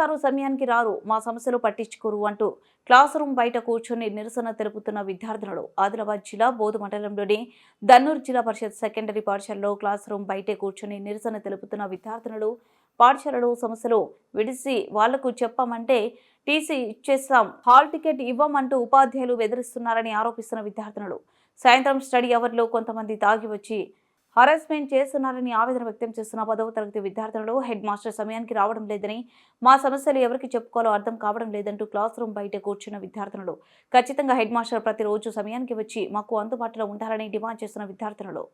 Sir సమయానికి రారు, మా సమస్యలు పట్టించుకోరు అంటూ క్లాస్ రూమ్ బయట కూర్చొని నిరసన తెలుపుతున్న విద్యార్థులు ఆదిలాబాద్ జిల్లా బోధు మండలంలోని దన్నూరు జిల్లా పరిషత్ సెకండరీ పాఠశాలలో క్లాస్ రూమ్ బయటే కూర్చొని నిరసన తెలుపుతున్న విద్యార్థులు పాఠశాలలో సమస్యలు విడిసి వాళ్లకు చెప్పామంటే టీసీ ఇచ్చేస్తాం, హాల్ టికెట్ ఇవ్వమంటూ ఉపాధ్యాయులు బెదిరిస్తున్నారని ఆరోపిస్తున్న విద్యార్థులు సాయంత్రం స్టడీ అవర్లో కొంతమంది తాగి వచ్చి హరాస్మెంట్ చేస్తున్నారని ఆవేదన వ్యక్తం చేస్తున్న 10వ తరగతి విద్యార్థులు హెడ్ మాస్టర్ సమయానికి రావడం లేదని, మా సమస్యలు ఎవరికి చెప్పుకోవాలో అర్థం కావడం లేదంటూ క్లాస్ రూమ్ బయట కూర్చున్న విద్యార్థులు ఖచ్చితంగా హెడ్ మాస్టర్ ప్రతిరోజు సమయానికి వచ్చి మాకు అందుబాటులో ఉండాలని డిమాండ్ చేస్తున్న విద్యార్థులు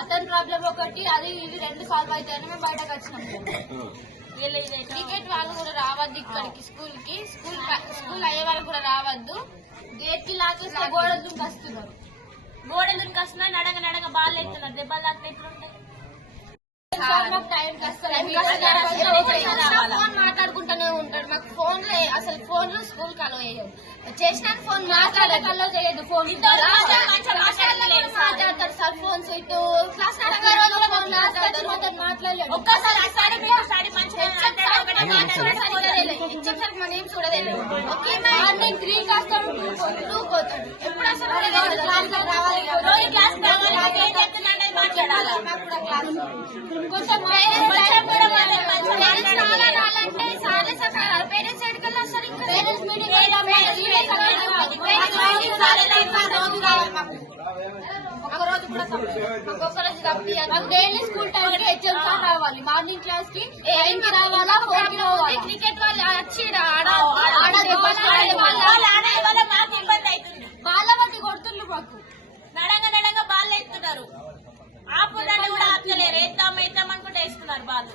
అతని ప్రాబ్లం ఒకటి, అది ఇది 2 సాల్వ్ అవుతాయని మేము బయటకు వచ్చినాం. క్రికెట్ వాళ్ళు కూడా రావద్దు ఇక్కడికి, స్కూల్ అయ్యే వాళ్ళు కూడా రావద్దు. గేట్ కి లాగేస్తే గోడలు దుంకొస్తున్నారు, నడగ బాల్ ఎత్తున్నారు, దెబ్బలు తాకితే ఎట్లుంటాయి? ఫోన్ మాట్లాడుకుంటూనే ఉంటాడు. మాకు ఫోన్ అసలు ఫోన్ లో స్కూల్ కి అలో చేయదు, చేసిన ఫోన్ మాట్లాడకల్లో చేయదు. ఫోన్ మాట్లాడతారు సార్, ఫోన్స్ ఇటు క్లాస్ మాట్లాడలేదు. ఒక్కసారి మన ఏం చూడలేదు. ఓకే మార్నింగ్ 3 వస్తాడు, 2 పోతాడు. ఎప్పుడు అసలు డైలీ స్కూల్ టైం కి హెచ్ఎం సార్ రావాలి, మార్నింగ్ క్లాస్ కి రావాలా, 4 కి రావాలి. క్రికెట్ వాళ్ళు వచ్చి వాళ్ళ బట్టి కొడుతుండ్రు, మాకు నడంగ బాల్ ఎత్తున్నారు. ఆపుదాన్ని కూడా ఆపలేరు, ఎత్తాం అనుకుంటే వేస్తున్నారు బాల్.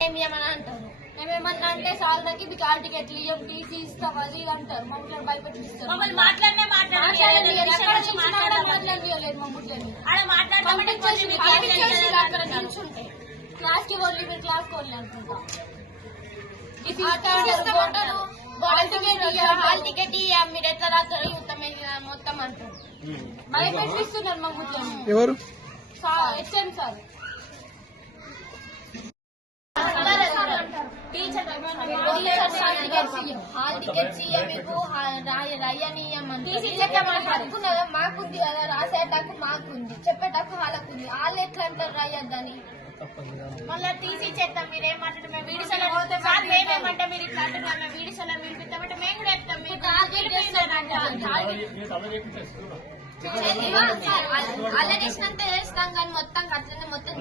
ఏమేమని అంటారు, మేమేమన్నా అంటే సాలకి మీకు హాల్ టికెట్లు ఇవ్వం, టీసీ ఇస్తాం, అది అంటారు. మమ్మల్ని భయపెట్టిస్తారు. క్లాస్ కి వదిలి మీరు క్లాస్ కి వదిలి అనుకుంటా. హాల్ టికెట్ మీరు ఎట్లా రాస్తారు మొత్తం అంటారు. భయపెట్టిస్తున్నారు మమ్మల్ని. ఎవరు? HM sir. హాల్ టికెట్స్ మీకు రాయనీయమనుకున్నదా? మాకుంది కదా, రాసేటకు మాకుంది, చెప్పేటకు వాళ్ళకుంది. వాళ్ళు ఎట్లా అంటారు రాయొద్దని? మళ్ళీ టీసీ చేస్తాం. మీరేమంటే మేము వీడిసోలర్ మేమేమంటే మీరు ఇట్లా అంటున్నారు, మేము వీడిసోలర్ వినిపిస్తామంటే మేము కూడా చెప్తాం. మీకు అలా చేసినంత చేస్తాం కానీ మొత్తం అట్లనే మొత్తం